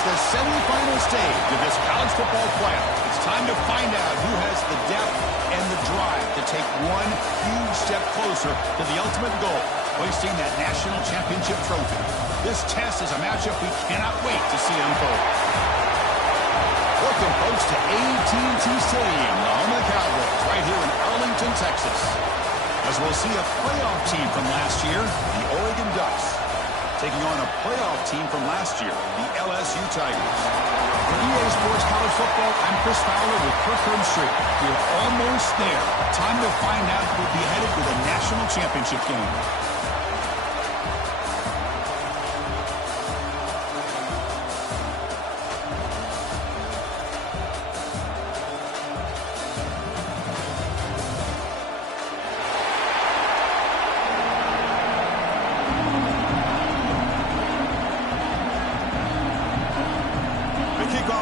It's the semifinal stage of this college football playoff. It's time to find out who has the depth and the drive to take one huge step closer to the ultimate goal, hoisting that national championship trophy. This test is a matchup we cannot wait to see unfold. Welcome, folks, to AT&T Stadium, the home of the Cowboys, right here in Arlington, Texas. As we'll see a playoff team from last year, the Oregon Ducks, taking on a playoff team from last year, the LSU Tigers. For EA Sports College Football, I'm Chris Fowler with Kirk Herbstreit. We're almost there. Time to find out who'll be headed to the national championship game.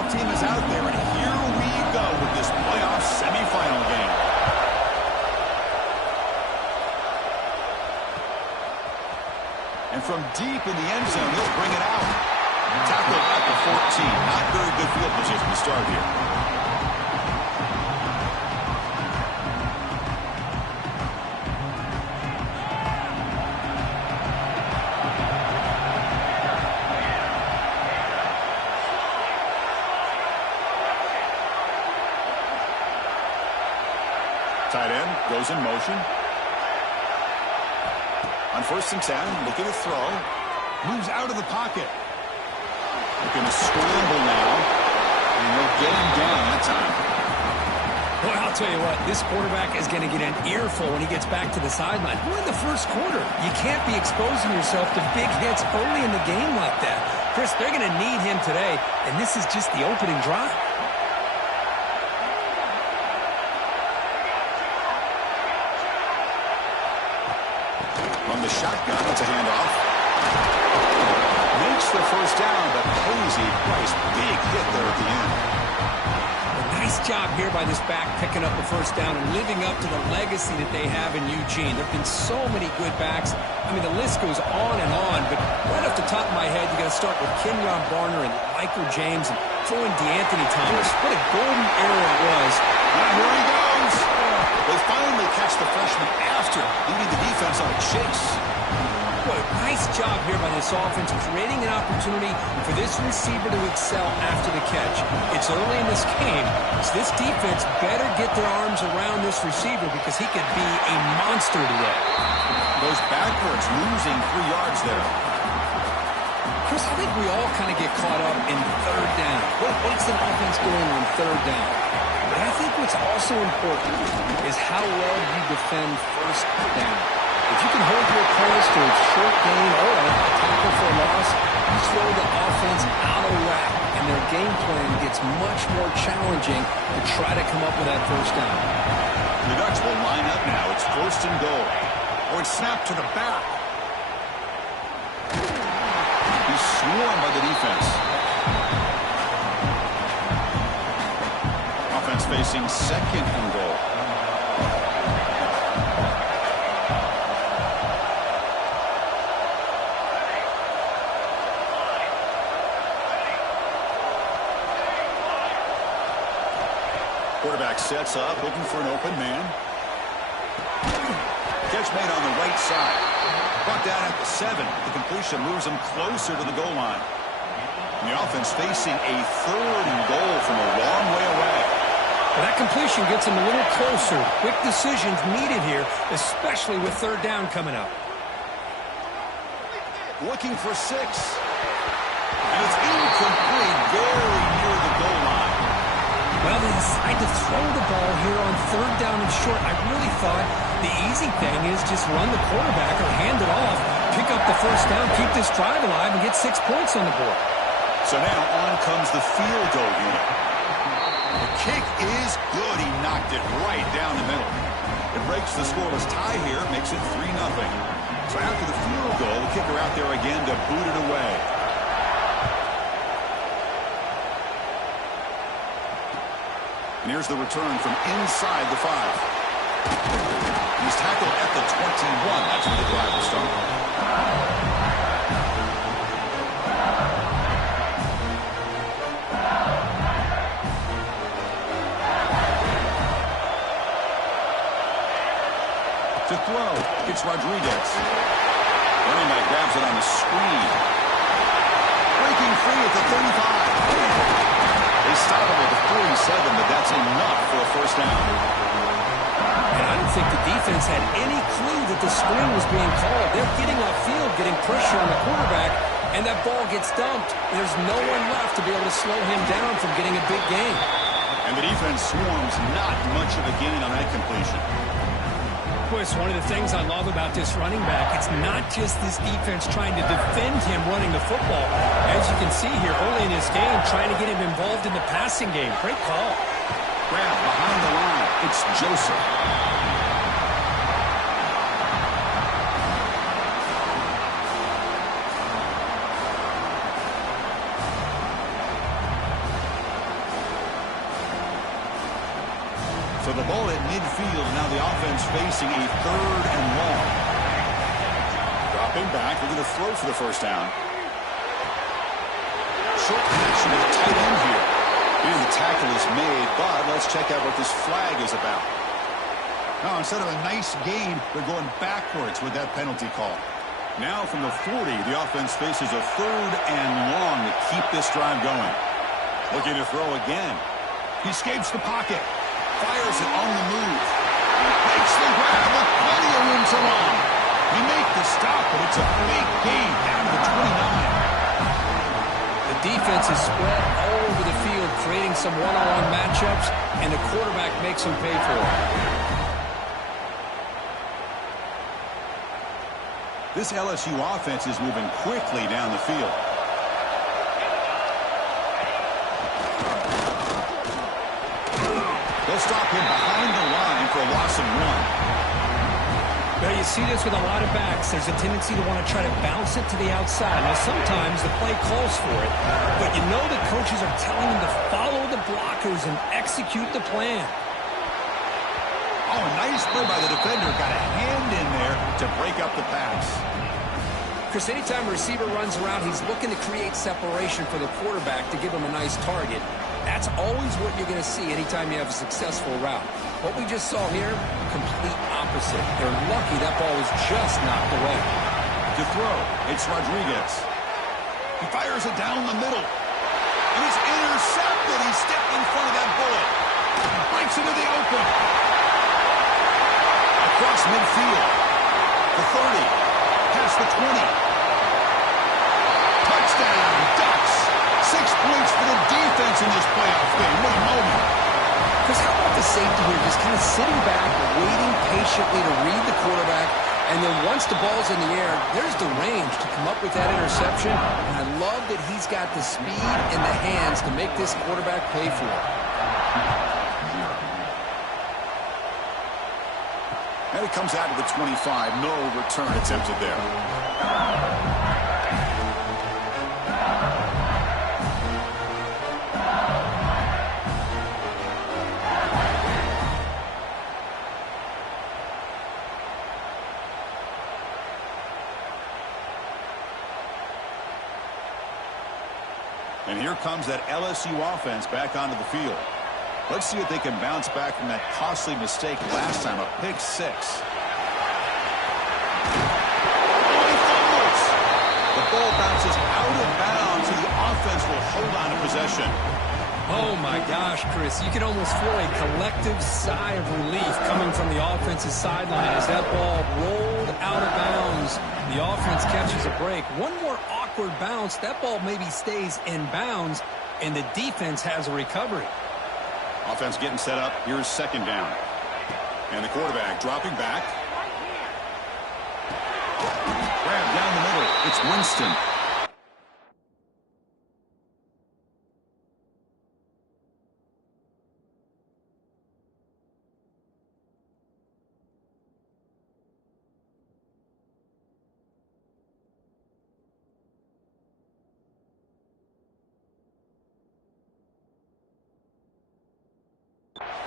Team is out there, and here we go with this playoff semifinal game. And from deep in the end zone, he'll bring it out. Tackle at the 14. Not very good field position to start here. Tight end goes in motion. On 1st and 10, looking to throw. Moves out of the pocket. Looking to scramble now. And they'll get him down that time. Boy, I'll tell you what, this quarterback is going to get an earful when he gets back to the sideline. We're in the first quarter. You can't be exposing yourself to big hits early in the game like that. Chris, they're going to need him today, and this is just the opening drive. From the shotgun, it's a handoff. Makes the first down, but pays a price. Big hit there at the end. Nice job here by this back picking up the first down and living up to the legacy that they have in Eugene. There have been so many good backs. I mean, the list goes on and on, but right off the top of my head, you got to start with Kenyon Barner and Michael James and throw in DeAnthony Thomas. What a golden era it was. Now here he goes. They finally catch the freshman after leading the defense on a chase. What a nice job here by this offense, creating an opportunity for this receiver to excel after the catch. It's early in this game, so this defense better get their arms around this receiver because he could be a monster today. Goes backwards, losing 3 yards there. Chris, I think we all kind of get caught up in 3rd down. What's the offense doing on 3rd down? But I think what's also important is how well you defend 1st down. If you can hold your opponents to a short gain or a tackle for a loss, you throw the offense out of whack, and their game plan gets much more challenging to try to come up with that 1st down. The Ducks will line up now. It's 1st and goal. Or it's snapped to the back. He's swarmed by the defense. Offense facing 2nd and goal. Quarterback sets up, looking for an open man. Catch made on the right side. Brought down at the 7. The completion moves him closer to the goal line. And the offense facing a 3rd and goal from a long way away. Well, that completion gets him a little closer. Quick decisions needed here, especially with 3rd down coming up. Looking for 6. And it's incomplete, very near the goal line. Well, they decide to throw the ball here on 3rd down and short. I really thought the easy thing is just run the quarterback or hand it off, pick up the 1st down, keep this drive alive, and get 6 points on the board. So now on comes the field goal unit. The kick is good. He knocked it right down the middle. It breaks the scoreless tie here, makes it 3-0. So after the field goal, the kicker out there again to boot it away. And here's the return from inside the 5. He's tackled at the 21. That's where the drive will start. It's Rodriguez. Running back grabs it on the screen. Breaking free at the 35. They stop him at the 47, but that's enough for a first down. And I don't think the defense had any clue that the screen was being called. They're getting upfield, getting pressure on the quarterback, and that ball gets dumped. There's no one left to be able to slow him down from getting a big gain. And the defense swarms not much of a gain on that completion. Boy, it's one of the things I love about this running back. It's not just this defense trying to defend him running the football. As you can see here early in this game, trying to get him involved in the passing game. Great call. Grab behind the line. It's Joseph. So the ball at midfield, and now the offense facing a 3rd and long. Dropping back, they're going to throw for the first down. Short connection to the tight end here. And the tackle is made, but let's check out what this flag is about. Now, instead of a nice gain, they're going backwards with that penalty call. Now from the 40, the offense faces a 3rd and long to keep this drive going. Looking to throw again. He escapes the pocket. Fires it on the move. Makes the grab with plenty of room to run. He makes the stop, but it's a big gain down to the 29. The defense is spread all over the field, creating some one-on-one matchups, and the quarterback makes them pay for it. This LSU offense is moving quickly down the field. They'll stop him behind the line for a loss of 1. Now, you see this with a lot of backs. There's a tendency to want to try to bounce it to the outside. Now, sometimes the play calls for it, but you know the coaches are telling him to follow the blockers and execute the plan. Oh, nice play by the defender. Got a hand in there to break up the pass. Chris, anytime a receiver runs around, he's looking to create separation for the quarterback to give him a nice target. That's always what you're going to see anytime you have a successful route. What we just saw here, complete opposite. They're lucky that ball was just knocked away. To throw, it's Rodriguez. He fires it down the middle. And it's intercepted. He stepped in front of that bullet. Breaks into the open. Across midfield. The 30. Past the 20. Touchdown, Ducks. 6 points for the defense in this playoff game. What a moment. Chris, how about the safety here? Just kind of sitting back, waiting patiently to read the quarterback. And then once the ball's in the air, there's the range to come up with that interception. And I love that he's got the speed and the hands to make this quarterback pay for it. And it comes out to the 25. No return attempted there. And here comes that LSU offense back onto the field. Let's see if they can bounce back from that costly mistake last time, a pick 6. Oh, he fumbles. The ball bounces out of bounds, and the offense will hold on to possession. Oh, my gosh, Chris. You can almost feel a collective sigh of relief coming from the offensive sideline as that ball rolled out of bounds. The offense catches a break. One more awkward bounce. That ball maybe stays in bounds, and the defense has a recovery. Offense getting set up. Here's 2nd down. And the quarterback dropping back. Grab down the middle. It's Winston.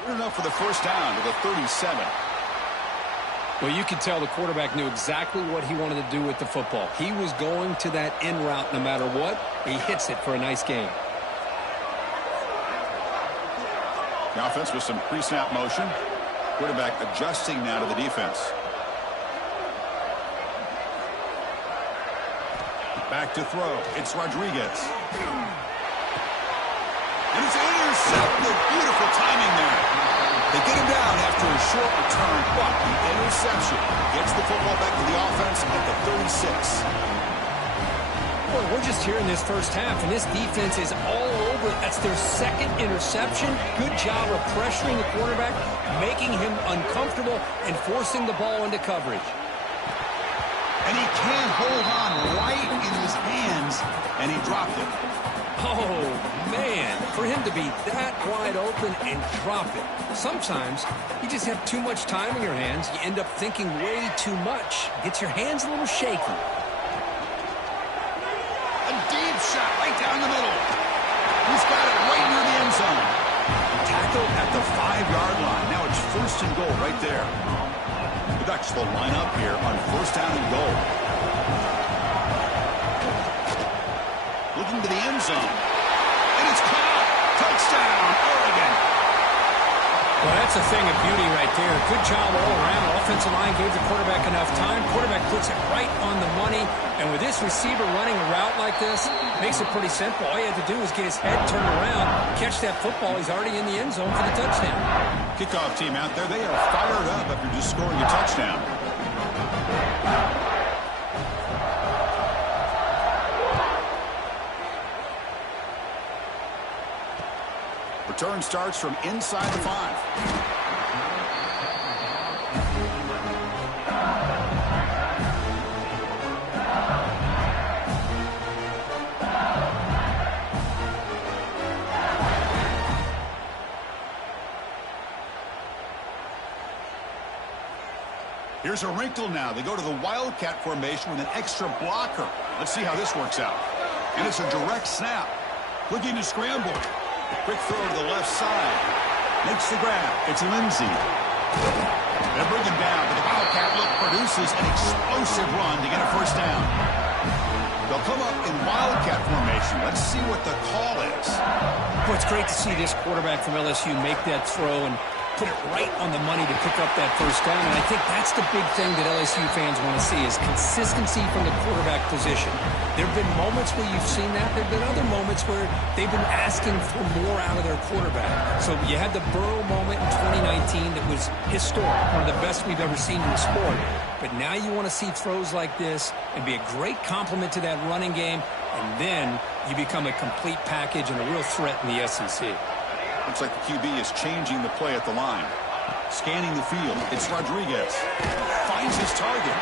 Good enough for the first down to the 37. Well, you could tell the quarterback knew exactly what he wanted to do with the football. He was going to that in route no matter what. He hits it for a nice gain. The offense with some pre-snap motion. Quarterback adjusting now to the defense. back to throw. It's Rodriguez. And it's intercepted. Beautiful timing there. They get him down after a short return, but the interception gets the football back to the offense at the 36. Boy, we're just here in this first half, and this defense is all over. That's their second interception. Good job of pressuring the quarterback, making him uncomfortable, and forcing the ball into coverage. And he can't hold on right in his hands, and he dropped it. Oh, man, for him to be that wide open and drop it. Sometimes you just have too much time in your hands. You end up thinking way too much. Gets your hands a little shaky. A deep shot right down the middle. He's got it right near the end zone. Tackle at the 5-yard line. Now it's 1st and goal right there. The Ducks will line up here on 1st down and goal. Looking to the end zone. And it's caught. Touchdown, Oregon. Well, that's a thing of beauty right there. Good job all around. Offensive line gave the quarterback enough time. Quarterback puts it right on the money. And with this receiver running a route like this, makes it pretty simple. All you have to do is get his head turned around, catch that football. He's already in the end zone for the touchdown. Kickoff team out there. They are fired up after just scoring a touchdown. Return starts from inside the 5. Here's a wrinkle now. They go to the Wildcat formation with an extra blocker. Let's see how this works out. And it's a direct snap. Looking to scramble. Quick throw to the left side. Makes the grab. It's Lindsey. They bring him down, but the Wildcat look produces an explosive run to get a 1st down. They'll come up in Wildcat formation. Let's see what the call is. Well, it's great to see this quarterback from LSU make that throw and put it right on the money to pick up that 1st down. And I think that's the big thing that LSU fans want to see is consistency from the quarterback position. There have been moments where you've seen that. There have been other moments where they've been asking for more out of their quarterback. So you had the Burrow moment in 2019 that was historic, one of the best we've ever seen in the sport. But now you want to see throws like this and be a great complement to that running game, and then you become a complete package and a real threat in the SEC. Looks like the QB is changing the play at the line. Scanning the field. It's Rodriguez. Finds his target.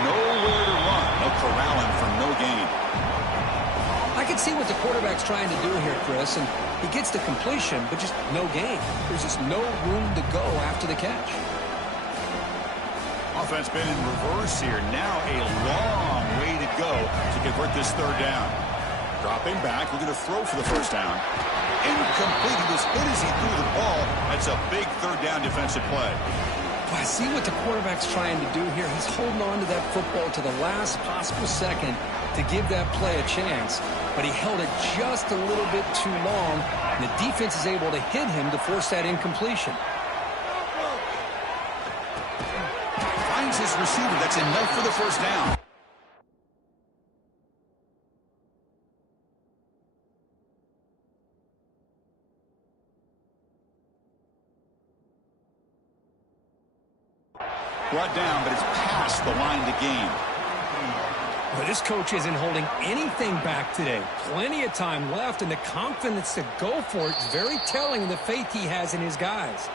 Nowhere to run. No corralling for no gain. I can see what the quarterback's trying to do here, Chris, and he gets the completion, but just no gain. There's just no room to go after the catch. Offense been in reverse here. Now a long way to go to convert this 3rd down. Dropping back, looking to throw for the 1st down. Incomplete. He was hit as he threw the ball. That's a big 3rd down defensive play. Well, I see what the quarterback's trying to do here. He's holding on to that football to the last possible second to give that play a chance. But he held it just a little bit too long, and the defense is able to hit him to force that incompletion. Finds his receiver. That's enough for the 1st down. Brought down, but it's past the line to gain. But this coach isn't holding anything back today. Plenty of time left, and the confidence to go for it is very telling in the faith he has in his guys.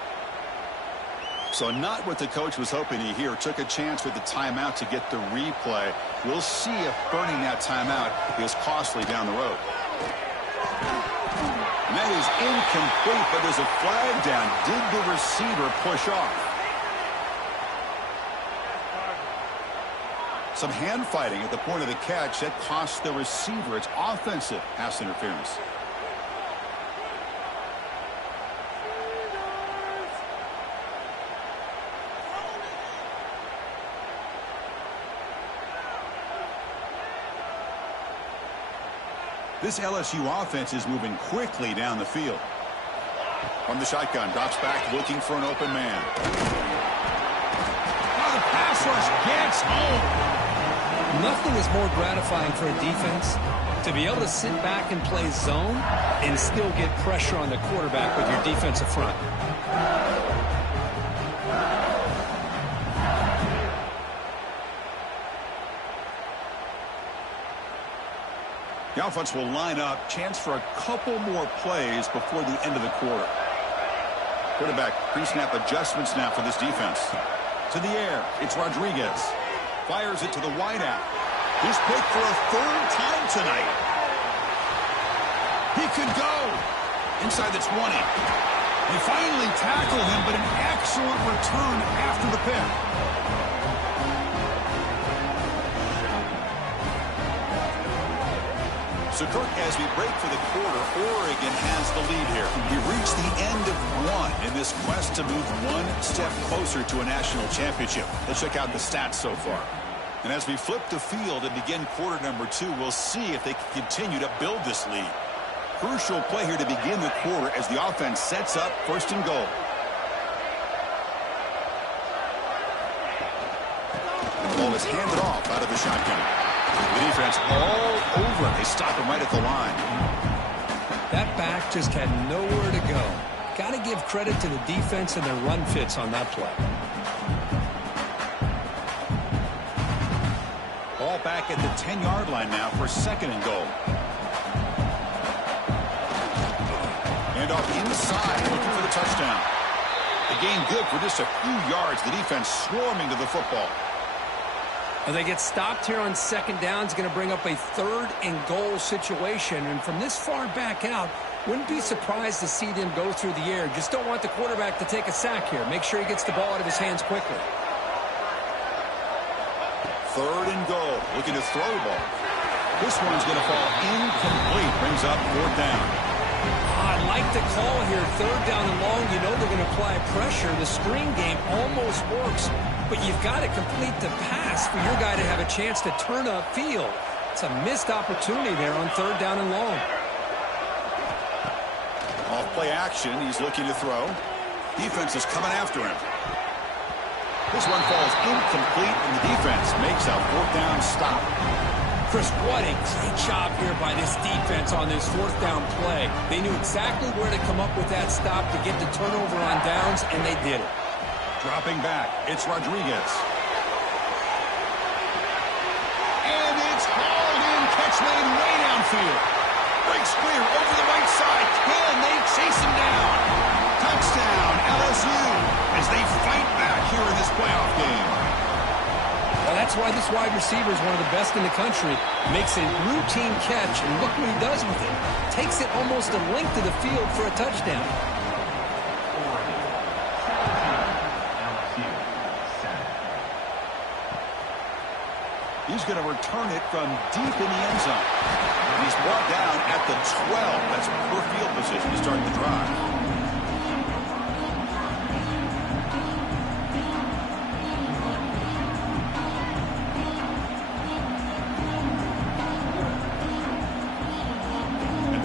So not what the coach was hoping to hear. Took a chance with the timeout to get the replay. We'll see if burning that timeout is costly down the road. And that is incomplete, but there's a flag down. Did the receiver push off? Some hand fighting at the point of the catch. That costs the receiver. It's offensive pass interference. This LSU offense is moving quickly down the field. From the shotgun, drops back looking for an open man. Oh, the pass rush gets home. Nothing is more gratifying for a defense to be able to sit back and play zone and still get pressure on the quarterback with your defensive front. The offense will line up. Chance for a couple more plays before the end of the quarter. Quarterback pre-snap adjustments now for this defense. To the air, it's Rodriguez. Fires it to the wideout. He's picked for a third time tonight. He could go inside the 20. They finally tackle him, but an excellent return after the pick. So, Kirk, as we break for the quarter, Oregon has the lead here. We reached the end of one in this quest to move one step closer to a national championship. Let's check out the stats so far. And as we flip the field and begin quarter number 2, we'll see if they can continue to build this lead. Crucial play here to begin the quarter as the offense sets up first and goal. And the ball is handed off out of the shotgun. The defense all over him. They stop him right at the line. That back just had nowhere to go. Got to give credit to the defense and their run fits on that play. Ball back at the 10-yard line now for second and goal. And off inside, looking for the touchdown. The gain good for just a few yards. The defense swarming to the football. Well, they get stopped here on second down. It's going to bring up a third and goal situation. And from this far back out, wouldn't be surprised to see them go through the air. Just don't want the quarterback to take a sack here. Make sure he gets the ball out of his hands quickly. Third and goal. Looking to throw the ball. This one's going to fall incomplete. Brings up fourth down. I like the call here. Third down and long. You know they're going to apply pressure. The screen game almost works, but you've got to complete the pass for your guy to have a chance to turn upfield. It's a missed opportunity there on third down and long. Off play action. He's looking to throw. Defense is coming after him. This one falls incomplete, and the defense makes a fourth down stop. Chris, what a great job here by this defense on this fourth down play. They knew exactly where to come up with that stop to get the turnover on downs, and they did it. Dropping back, it's Rodriguez. And it's hauled in. Catch made way downfield. Breaks clear over the right side. Can they chase him down? Touchdown, LSU, as they fight back here in this playoff game. Well, that's why this wide receiver is one of the best in the country. Makes a routine catch, and look what he does with it. Takes it almost a length of the field for a touchdown. He's going to return it from deep in the end zone. And he's brought down at the 12. That's poor field position to start the drive.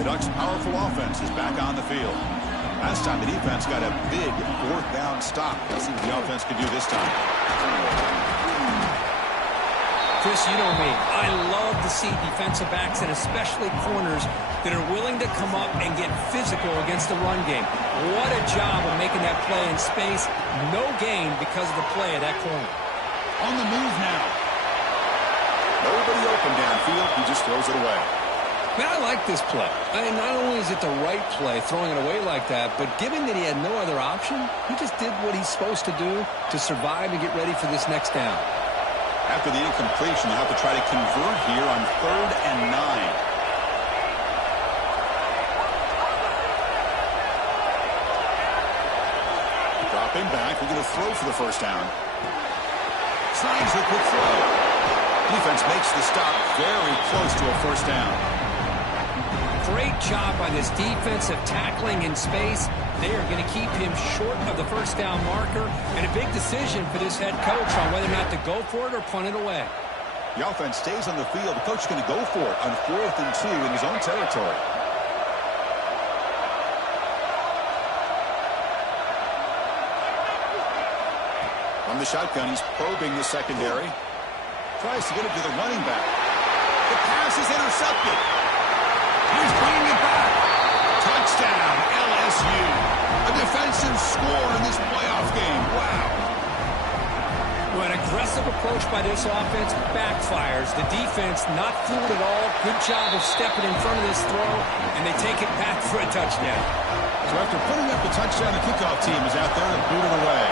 Ducks' powerful offense is back on the field. Last time the defense got a big fourth down stop. Let's see what the offense can do this time. Chris, you know me. I love to see defensive backs and especially corners that are willing to come up and get physical against the run game. What a job of making that play in space. No gain because of the play of that corner. On the move now. Nobody open downfield. He just throws it away. Man, I like this play. I mean, not only is it the right play, throwing it away like that, but given that he had no other option, he just did what he's supposed to do to survive and get ready for this next down. After the incompletion, they'll have to try to convert here on 3rd and 9. Dropping back, we're going to throw for the first down. Tries the quick throw. Defense makes the stop very close to a first down. Great job by this defensive tackling in space. They are going to keep him short of the first down marker, and a big decision for this head coach on whether or not to go for it or punt it away. The offense stays on the field. The coach is going to go for it on 4th and 2 in his own territory. From the shotgun, he's probing the secondary. Tries to get it to the running back. The pass is intercepted. He's bringing it back. Touchdown, LSU. A defensive score in this playoff game. Wow. Well, an aggressive approach by this offense backfires. The defense not fooled at all. Good job of stepping in front of this throw, and they take it back for a touchdown. So after putting up the touchdown, the kickoff team is out there to boot it away.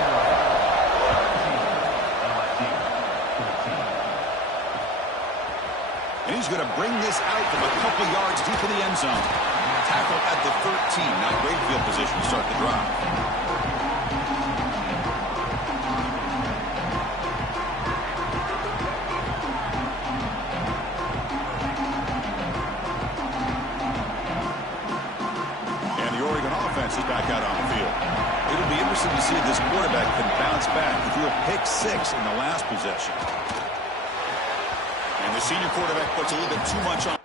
And he's going to bring this out from a couple yards deep in the end zone. Tackle at the 13. Now great field position to start the drive. Is back out on the field. It'll be interesting to see if this quarterback can bounce back. He threw a pick 6 in the last possession. And the senior quarterback puts a little bit too much on.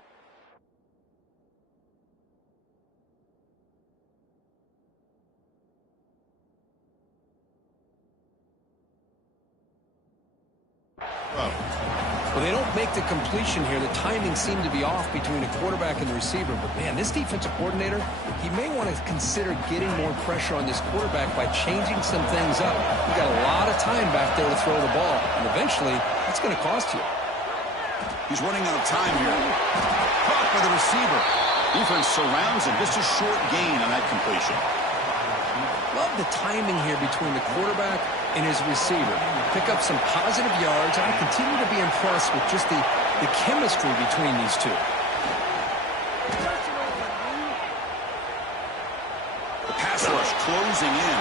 Well, they don't make the completion here. The timing seemed to be off between the quarterback and the receiver. But, man, this defensive coordinator, he may want to consider getting more pressure on this quarterback by changing some things up. You've got a lot of time back there to throw the ball. And eventually, it's going to cost you. He's running out of time here. Caught by the receiver. Defense surrounds him. Just a short gain on that completion. Love the timing here between the quarterback and his receiver. Pick up some positive yards. I continue to be impressed with just the chemistry between these two. The pass rush closing in.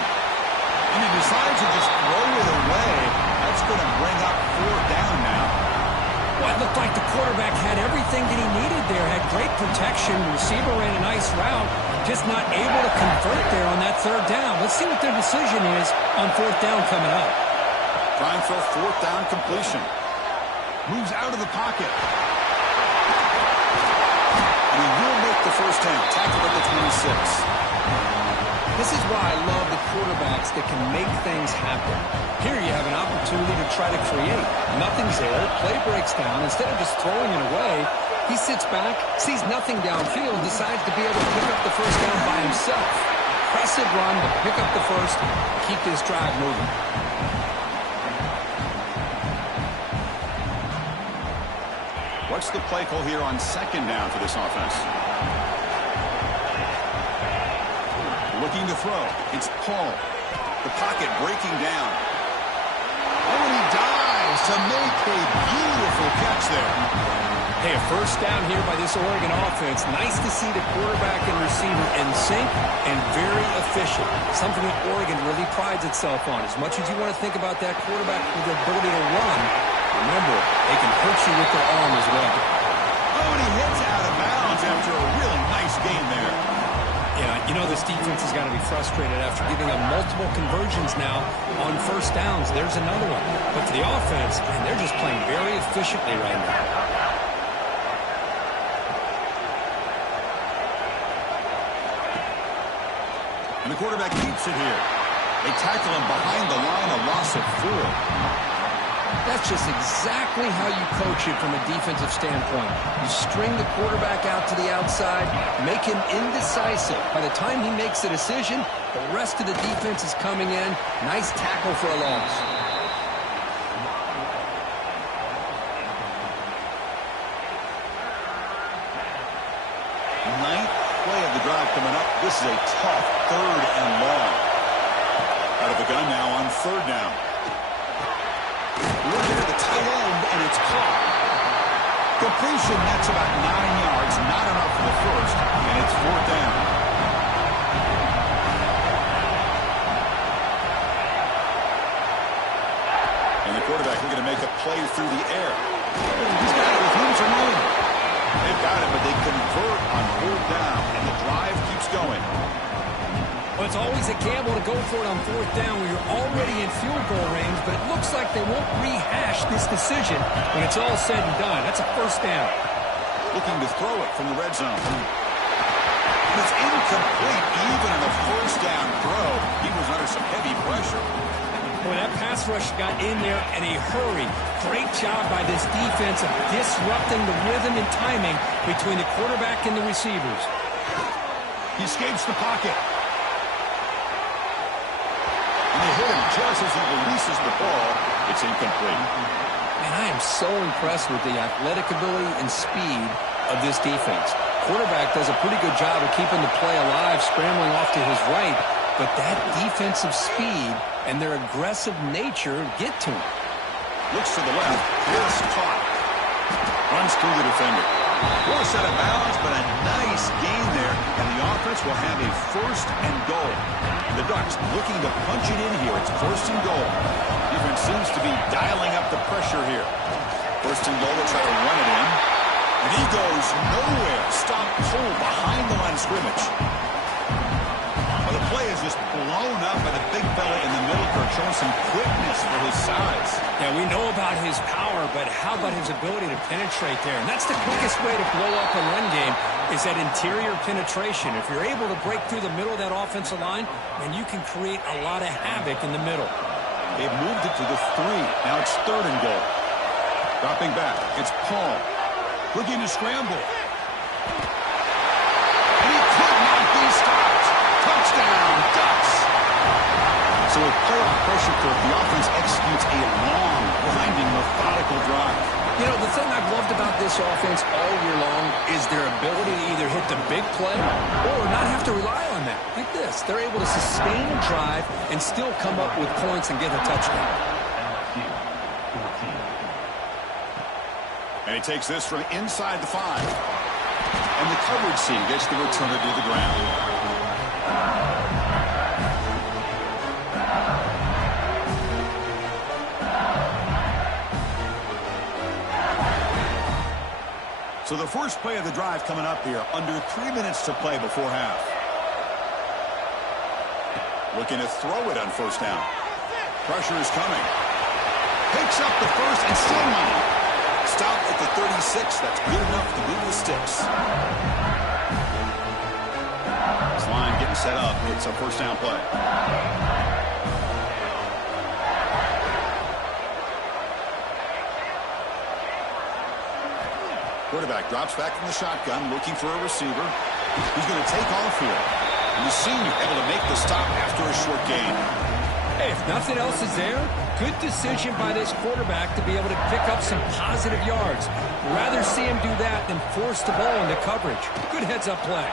And he decides to just throw it away. That's going to bring up 4th down now. Well, it looked like the quarterback had everything that he needed there. Had great protection. The receiver ran a nice route. Just not able to convert there on that 3rd down. Let's see what their decision is on 4th down coming up. Trying for a 4th down completion. Moves out of the pocket. And he will make the 1st down. Tackle at the 26. This is why I love the quarterbacks that can make things happen. Here you have an opportunity to try to create. Nothing's there. Play breaks down. Instead of just throwing it away, he sits back, sees nothing downfield, decides to be able to pick up the 1st down by himself. Impressive run to pick up the 1st, keep this drive moving. What's the play call here on 2nd down for this offense? Looking to throw. It's Paul. The pocket breaking down. Oh, and he dives to make a beautiful catch there. Hey, a 1st down here by this Oregon offense. Nice to see the quarterback and receiver in sync and very efficient. Something that Oregon really prides itself on. As much as you want to think about that quarterback with the ability to run, remember, they can hurt you with their arm as well. Oh, and he hits out of bounds after a really nice game there. Yeah, you know this defense has got to be frustrated after giving up multiple conversions now on 1st downs. There's another one. But for the offense, and they're just playing very efficiently right now. And the quarterback keeps it here. They tackle him behind the line, a loss of 4. That's just exactly how you coach it from a defensive standpoint. You string the quarterback out to the outside, make him indecisive. By the time he makes a decision, the rest of the defense is coming in. Nice tackle for a loss. Ninth play of the drive coming up. This is a tough 3rd and long. Out of the gun now on 3rd down. Looking at the tight end, and it's caught. Completion, that's about 9 yards. Not enough for the 1st, and it's 4th down. And the quarterback looking to make a play through the air. He's got it with room to run. They've got it, but they convert on 4th down, and the drive keeps going. Well, it's always a gamble to go for it on 4th down when you're already in field goal range, but it looks like they won't rehash this decision when it's all said and done. That's a 1st down. Looking to throw it from the red zone. And it's incomplete even in the 1st down throw. He was under some heavy pressure. Boy, that pass rush got in there in a hurry. Great job by this defense of disrupting the rhythm and timing between the quarterback and the receivers. He escapes the pocket. And they hit him just as he releases the ball. It's incomplete. Man, I am so impressed with the athletic ability and speed of this defense. Quarterback does a pretty good job of keeping the play alive, scrambling off to his right, but that defensive speed and their aggressive nature get to him. Looks to the left. Pass caught. Runs through the defender. Force out of bounds, but a nice gain there, and the offense will have a first and goal. And the Ducks looking to punch it in here. It's first and goal. Defense seems to be dialing up the pressure here. First and goal, they'll try to run it in. And he goes nowhere. Stop cold behind the line of scrimmage. Well, the play is just blown up by the big fella in the middle, showing some quickness for his size. Yeah, we know about his power, but how about his ability to penetrate there? And that's the quickest way to blow up a run game is that interior penetration. If you're able to break through the middle of that offensive line, then you can create a lot of havoc in the middle. They've moved it to the 3. Now it's third and goal. Dropping back. It's Paul. Looking to scramble. And he could not be stopped. Touchdown, Ducks. So with playoff pressure for the offense executes a long, grinding, methodical drive. You know, the thing I've loved about this offense all year long is their ability to either hit the big play or not have to rely on that. Like this. They're able to sustain a drive and still come up with points and get a touchdown. And he takes this from inside the 5. And the coverage team gets the returner to the ground. So the first play of the drive coming up here, under 3 minutes to play before half. Looking to throw it on first down. Pressure is coming. Picks up the first and still not. Stop at the 36. That's good enough to move the sticks. This line getting set up. It's a first down play. Quarterback drops back from the shotgun, looking for a receiver. He's going to take off here. And the senior able to make the stop after a short gain. Hey, if nothing else is there, good decision by this quarterback to be able to pick up some positive yards. Rather see him do that than force the ball into coverage. Good heads-up play.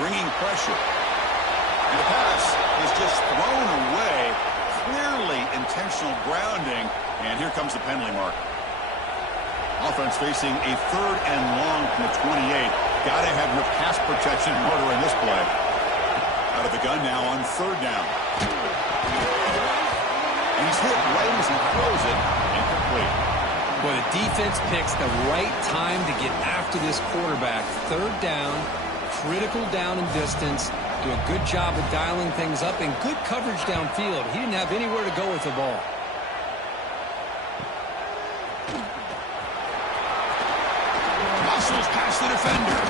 Bringing pressure. And the pass is just thrown away. Clearly intentional grounding. And here comes the penalty mark. Offense facing a third and long from the 28. Got to have your pass protection in order in this play. Out of the gun now on third down. And he's hit right as he throws it. Incomplete. Boy, the defense picks the right time to get after this quarterback. Third down, critical down and distance. Do a good job of dialing things up and good coverage downfield. He didn't have anywhere to go with the ball. Muscles past the defender.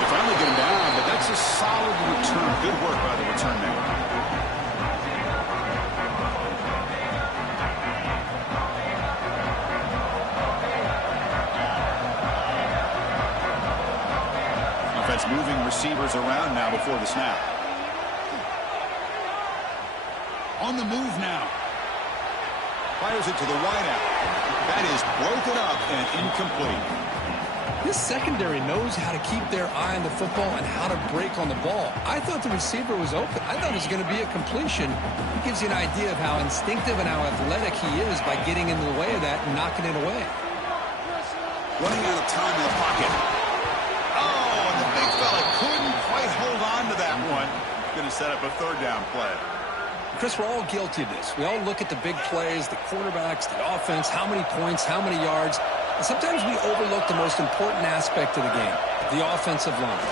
They finally get him down, but that's a solid return. Good work by the return man. Offense moving receivers around now before the snap. On the move now. Fires it to the wideout. That is broken up and incomplete. This secondary knows how to keep their eye on the football and how to break on the ball. I thought the receiver was open. I thought it was going to be a completion. It gives you an idea of how instinctive and how athletic he is by getting into the way of that and knocking it away. Running out of time in the pocket. Oh, and the big fella couldn't quite hold on to that one. Going to set up a third down play. Chris, we're all guilty of this. We all look at the big plays, the quarterbacks, the offense, how many points, how many yards. And sometimes we overlook the most important aspect of the game, the offensive line.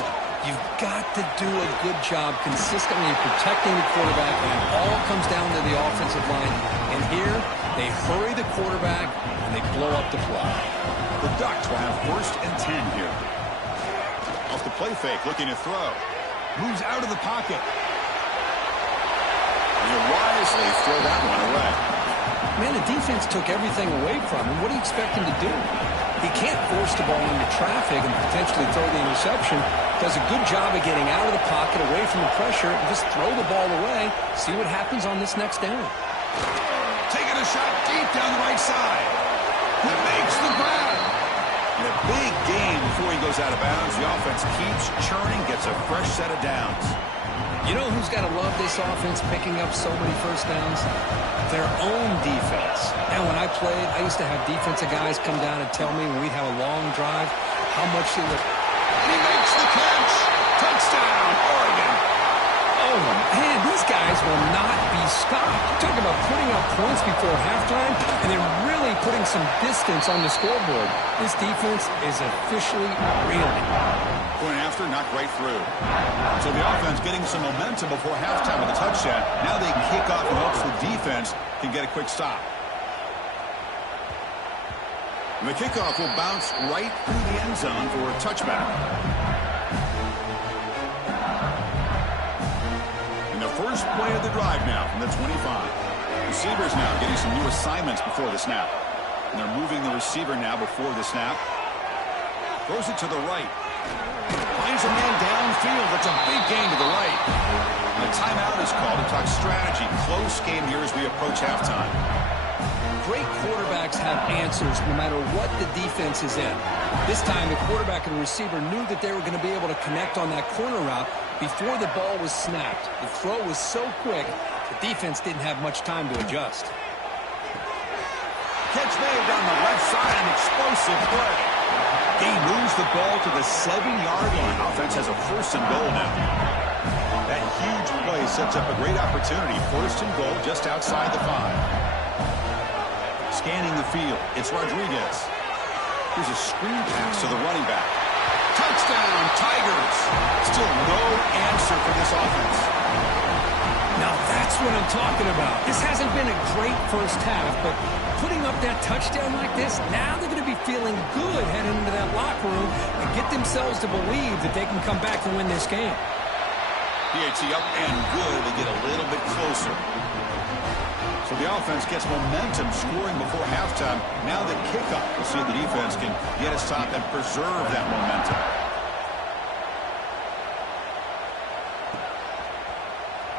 You've got to do a good job consistently protecting the quarterback, and it all comes down to the offensive line. And here, they hurry the quarterback, and they blow up the play. The Ducks will have first and 10 here. Off the play fake, looking to throw. Moves out of the pocket. And you wisely throw that one away. Man, the defense took everything away from him. What do you expect him to do? He can't force the ball into traffic and potentially throw the interception. Does a good job of getting out of the pocket, away from the pressure, and just throw the ball away. See what happens on this next down. Taking a shot deep down the right side. He makes the grab. And a big gain before he goes out of bounds. The offense keeps churning, gets a fresh set of downs. You know who's got to love this offense picking up so many first downs? Their own defense. And when I played, I used to have defensive guys come down and tell me when we'd have a long drive how much they would. He makes the catch. Touchdown, Oregon. Oh, man, these guys will not be stopped. Talk about putting up points before halftime and then really putting some distance on the scoreboard. This defense is officially reeling. Going after, knocked right through. So the offense getting some momentum before halftime with a touchdown. Now they kick off in hopes the defense can get a quick stop. And the kickoff will bounce right through the end zone for a touchback. And the first play of the drive now from the 25. Receivers now getting some new assignments before the snap. And they're moving the receiver now before the snap. Throws it to the right. Finds a man downfield. That's a big gain to the right. And a timeout is called to talk strategy. Close game here as we approach halftime. Great quarterbacks have answers no matter what the defense is in. This time, the quarterback and the receiver knew that they were going to be able to connect on that corner route before the ball was snapped. The throw was so quick, the defense didn't have much time to adjust. Catch made down the left side, an explosive play. He moves the ball to the 7-yard line. Offense has a first and goal now. That huge play sets up a great opportunity. First and goal just outside the 5. Scanning the field, it's Rodriguez. Here's a screen pass to the running back. Touchdown, Tigers. Still no answer for this offense. Now that's what I'm talking about. This hasn't been a great first half, but putting up that touchdown like this, now they're going to be feeling good heading into that locker room and get themselves to believe that they can come back and win this game. PAT up and good to get a little bit closer. So the offense gets momentum scoring before halftime. Now the kickoff. We'll see if the defense can get a stop and preserve that momentum.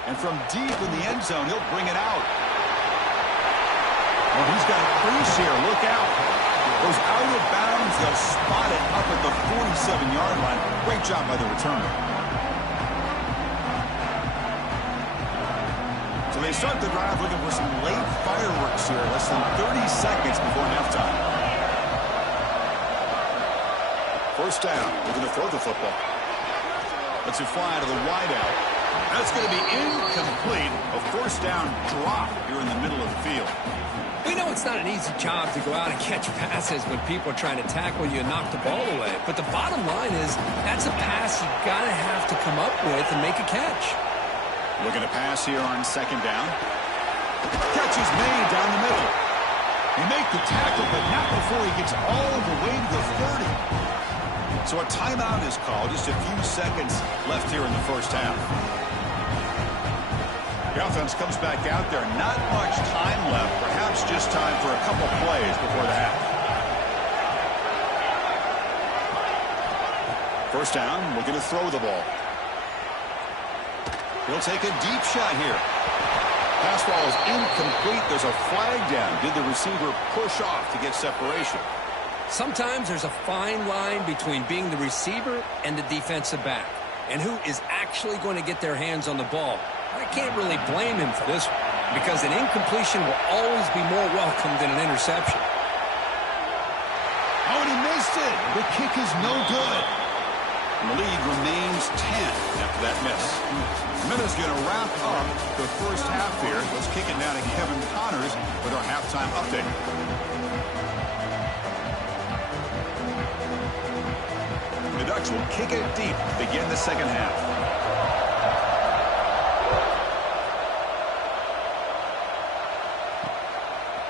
And from deep in the end zone, he'll bring it out. Oh, he's got a crease here. Look out. Goes out of bounds. They'll spot it up at the 47-yard line. Great job by the returner. So they start the drive looking for some late fireworks here. Less than 30 seconds before halftime. First down. Looking to throw the football. Lets it fly to the wideout. That's going to be incomplete. A first down drop here in the middle of the field. We know it's not an easy job to go out and catch passes when people are trying to tackle you and knock the ball away. But the bottom line is that's a pass you've got to have to come up with and make a catch. Looking to pass here on second down. Catch is made down the middle. He make the tackle, but not before he gets all the way to the 30. So a timeout is called. Just a few seconds left here in the first half. The offense comes back out there. Not much time left. Perhaps just time for a couple plays before the half. First down, looking to throw the ball. He'll take a deep shot here. Pass ball is incomplete. There's a flag down. Did the receiver push off to get separation? Sometimes there's a fine line between being the receiver and the defensive back, and who is actually going to get their hands on the ball. I can't really blame him for this one, because an incompletion will always be more welcome than an interception. Oh, and he missed it. The kick is no good. And the lead remains 10 after that miss. Minutes going to wrap up the first half here. Let's kick it down to Kevin Connors with our halftime update. The Ducks will kick it deep to begin the second half.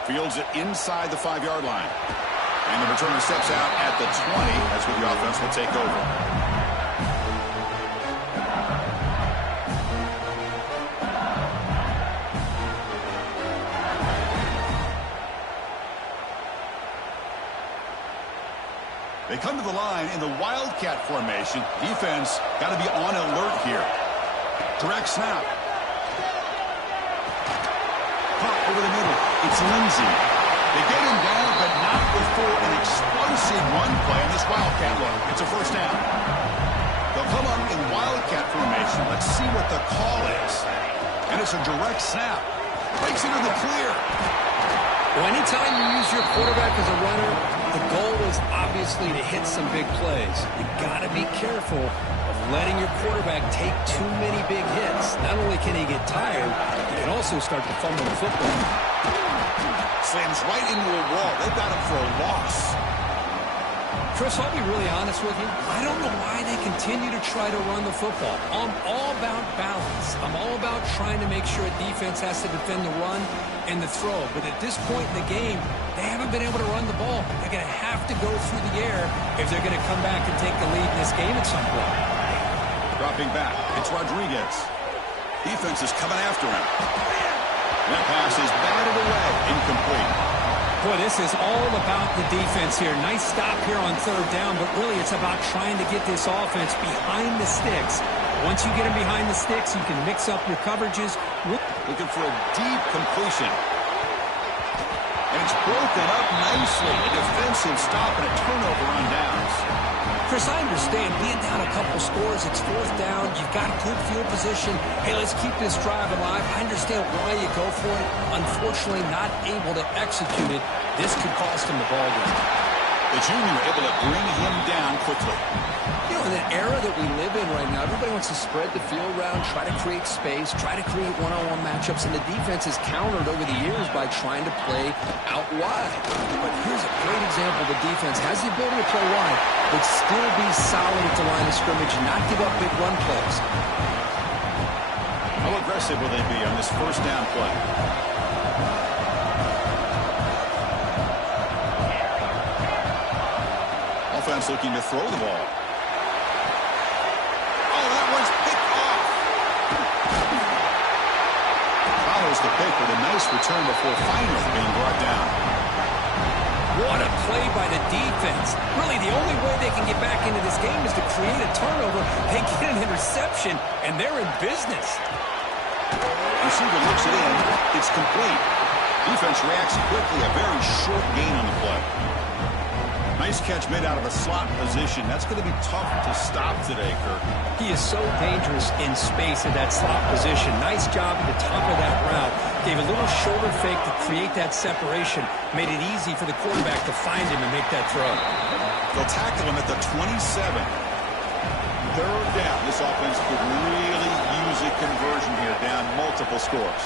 Fields it inside the 5-yard line. And the returner steps out at the 20. That's where the offense will take over. They come to the line in the Wildcat formation. Defense got to be on alert here. Direct snap. Caught over the middle. It's Lindsay. They get him down, but not before an explosive run play on this Wildcat look. It's a first down. They'll come up in Wildcat formation. Let's see what the call is. And it's a direct snap. Breaks into the clear. Well, anytime you use your quarterback as a runner, the goal is obviously to hit some big plays. You got to be careful of letting your quarterback take too many big hits. Not only can he get tired, he can also start to fumble the football. Slams right into a wall. They've got him for a loss. Chris, I'll be really honest with you. I don't know why they continue to try to run the football. I'm all about balance. I'm all about trying to make sure a defense has to defend the run and the throw. But at this point in the game, they haven't been able to run the ball. They're going to have to go through the air if they're going to come back and take the lead in this game at some point. Dropping back, it's Rodriguez. Defense is coming after him. That pass is batted away, incomplete. Boy, this is all about the defense here. Nice stop here on third down, but really it's about trying to get this offense behind the sticks. Once you get them behind the sticks, you can mix up your coverages. Looking for a deep completion. And it's broken up nicely. A defensive stop and a turnover on downs. Chris, I understand being down a couple scores, it's fourth down, you've got good field position. Hey, let's keep this drive alive. I understand why you go for it. Unfortunately, not able to execute it. This could cost him the ball game. The junior able to bring him down quickly. You know, in the era that we live in right now, everybody wants to spread the field around, try to create space, try to create one-on-one matchups, and the defense has countered over the years by trying to play out wide. But here's a great example. The defense has the ability to play wide, but still be solid at the line of scrimmage and not give up big run plays. How aggressive will they be on this first down play? Offense looking to throw the ball. Oh, that one's picked off. Follows the pick with a nice return before finally being brought down. What a play by the defense. Really, the only way they can get back into this game is to create a turnover. They get an interception, and they're in business. Receiver looks it in. It's complete. Defense reacts quickly. A very short gain on the play. Nice catch made out of a slot position. That's going to be tough to stop today, Kirk. He is so dangerous in space at that slot position. Nice job at the top of that route. Gave a little shoulder fake to create that separation. Made it easy for the quarterback to find him and make that throw. They'll tackle him at the 27. Third down. This offense could really use a conversion here, down multiple scores.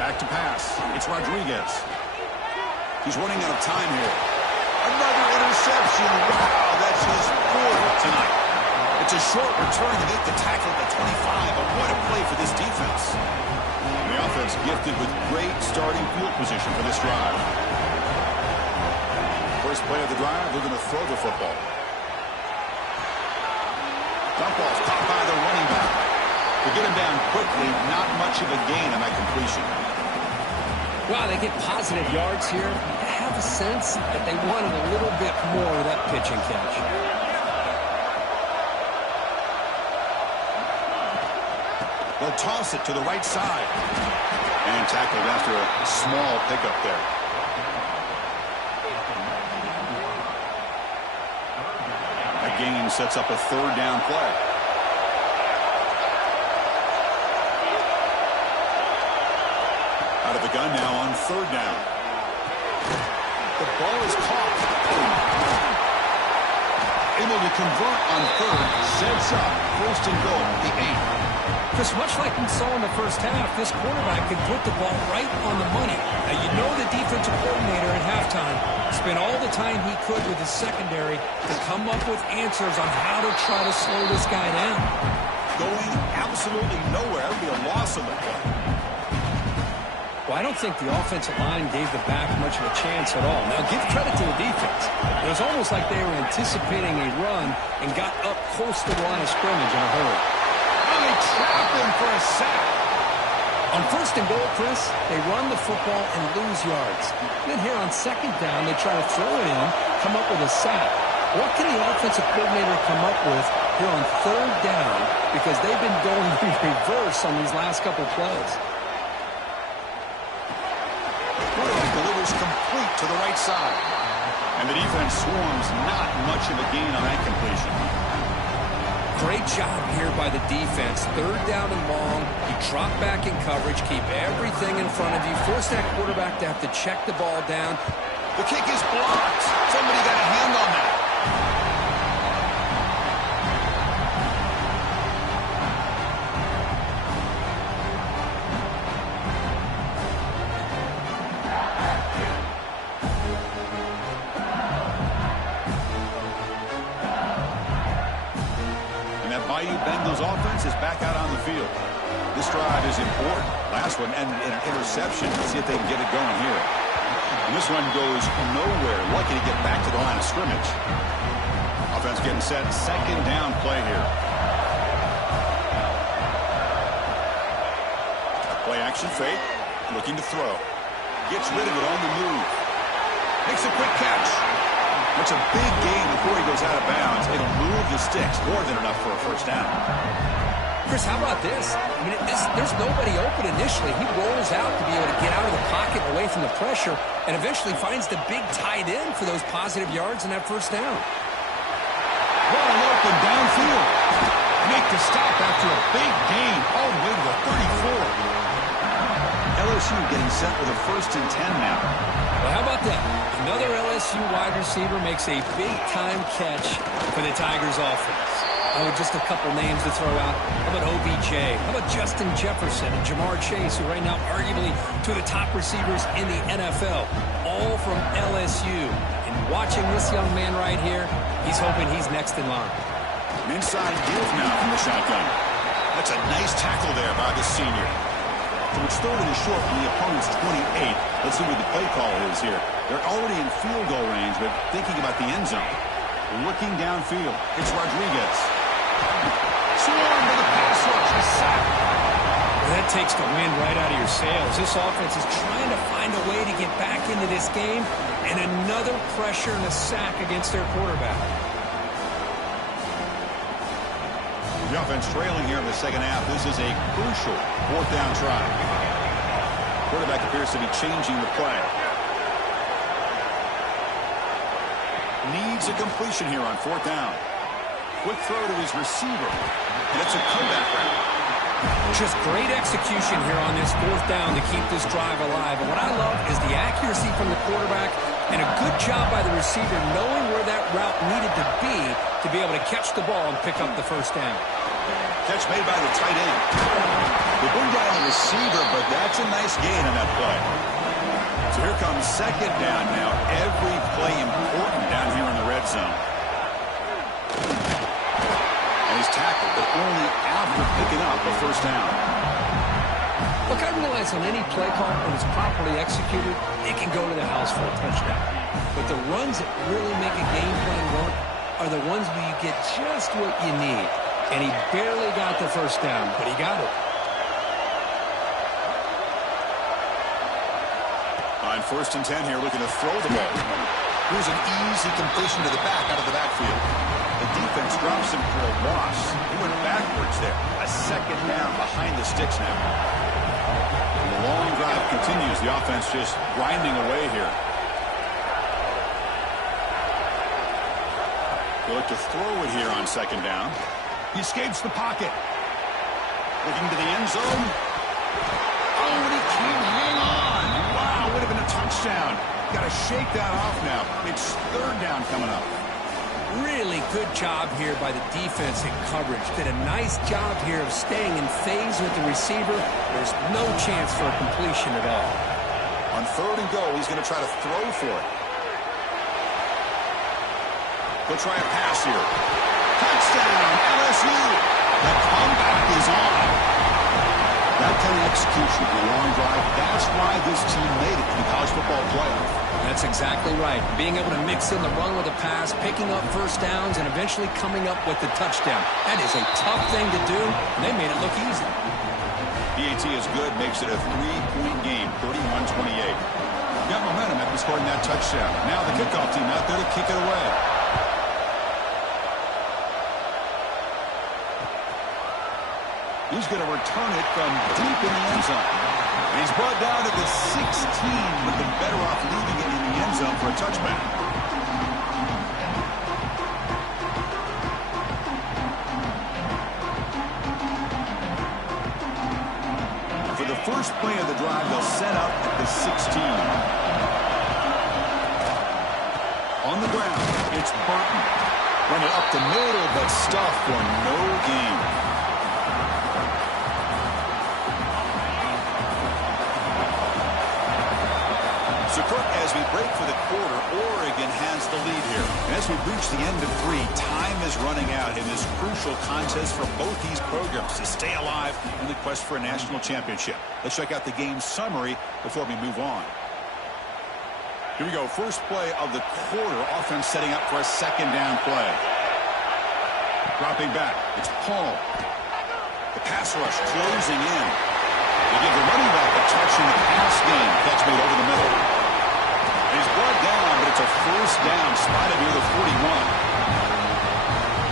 Back to pass. It's Rodriguez. He's running out of time here. Another interception. Wow, that's his fourth tonight. It's a short return to make the tackle at the 25, but what a play for this defense. And the offense gifted with great starting field position for this drive. First play of the drive, they're going to throw the football. Dump off caught by the running back. To get him down quickly, not much of a gain on that completion. Wow, they get positive yards here. I have a sense that they wanted a little bit more of that pitch and catch. They'll toss it to the right side. And tackled after a small pickup there. That gain sets up a third down play. Out of the gun now on third down. The ball is caught. Able to convert on third. Sets up first and goal, the 8. Chris, much like we saw in the first half, this quarterback can put the ball right on the money. Now, you know the defensive coordinator at halftime spent all the time he could with his secondary to come up with answers on how to try to slow this guy down. Going absolutely nowhere. That would be a loss of the play. Well, I don't think the offensive line gave the back much of a chance at all. Now, give credit to the defense. It was almost like they were anticipating a run and got up close to the line of scrimmage in a hurry. And they trap him for a sack. On first and goal, Chris, they run the football and lose yards. Then here on second down, they try to throw it in, come up with a sack. What can the offensive coordinator come up with here on third down? Because they've been going in reverse on these last couple plays. Quarterback delivers complete to the right side. And the defense swarms, not much of a gain on that completion. Great job here by the defense. Third down and long. You drop back in coverage, keep everything in front of you, force that quarterback to have to check the ball down. The kick is blocked. Somebody got a hand on that. Bengals offense is back out on the field. This drive is important. Last one ended in an interception. Let's see if they can get it going here. And this one goes nowhere. Lucky to get back to the line of scrimmage. Offense getting set. Second down play here. Play action fake. Looking to throw. Gets rid of it on the move. Makes a quick catch. That's a big gain before he goes out of bounds. It'll move the sticks more than enough for a first down. Chris, how about this? I mean, there's nobody open initially. He rolls out to be able to get out of the pocket away from the pressure and eventually finds the big tight end for those positive yards in that first down. Wide open downfield. Make the stop after a big gain all the way to the 34. LSU getting set with a 1st and 10 now. Well, how about that? Another LSU wide receiver makes a big-time catch for the Tigers offense. Oh, just a couple names to throw out. How about OBJ? How about Justin Jefferson and Jamar Chase, who right now arguably two of the top receivers in the NFL, all from LSU. And watching this young man right here, he's hoping he's next in line. An inside give now from the shotgun. That's a nice tackle there by the senior. So it's third and short from the opponent's 28. Let's see what the play call is here. They're already in field goal range, but thinking about the end zone. Looking downfield. It's Rodriguez. Swarm with a pass rush. A sack. Well, that takes the wind right out of your sails. This offense is trying to find a way to get back into this game, and another pressure and a sack against their quarterback. The offense trailing here in the second half. This is a crucial 4th down try. Quarterback appears to be changing the play. Needs a completion here on 4th down. Quick throw to his receiver. And it's a comeback route. Just great execution here on this 4th down to keep this drive alive. And what I love is the accuracy from the quarterback and a good job by the receiver knowing where that route needed to be able to catch the ball and pick up the first down. Catch made by the tight end. They bring down the receiver, but that's a nice gain on that play. So here comes second down now. Every play important down here in the red zone. And he's tackled, but only after picking up a first down. Look, I realize on any play call, when it's properly executed, it can go to the house for a touchdown. But the runs that really make a game plan work are the ones where you get just what you need. And he barely got the first down, but he got it. On 1st and 10 here, looking to throw the ball. Here's an easy completion to the back out of the backfield. The defense drops him for a loss. He went backwards there. A second down behind the sticks now. And the long drive continues. The offense just grinding away here. They look to throw it here on second down. He escapes the pocket. Looking to the end zone. Oh, and he can't hang on. Wow, would have been a touchdown. Got to shake that off now. It's 3rd down coming up. Really good job here by the defense in coverage. Did a nice job here of staying in phase with the receiver. There's no chance for a completion at all. On 3rd and goal, he's going to try to throw for it. He'll try a pass here. Touchdown, LSU. The comeback is on. That kind of execution for a long drive, that's why this team made it to the college football playoff. That's exactly right. Being able to mix in the run with a pass, picking up first downs, and eventually coming up with the touchdown. That is a tough thing to do, and they made it look easy. BAT is good, makes it a 3-point game, 31-28. got momentum after scoring that touchdown. Now the kickoff team out there to kick it away. He's going to return it from deep in the end zone. And he's brought down to the 16, but been better off leaving it in the end zone for a touchback. For the first play of the drive, they'll set up at the 16. On the ground, it's Burton. Run it up the middle, but stuffed for no gain. So, Kirk, as we break for the quarter, Oregon has the lead here. And as we reach the end of 3, time is running out in this crucial contest for both these programs to stay alive in the quest for a national championship. Let's check out the game summary before we move on. Here we go. First play of the quarter. Offense setting up for a second down play. Dropping back. It's Paul. The pass rush closing in. They give the running back a touch in the pass game. Catch made over the middle. He's brought down, but it's a first down, spotted near the 41.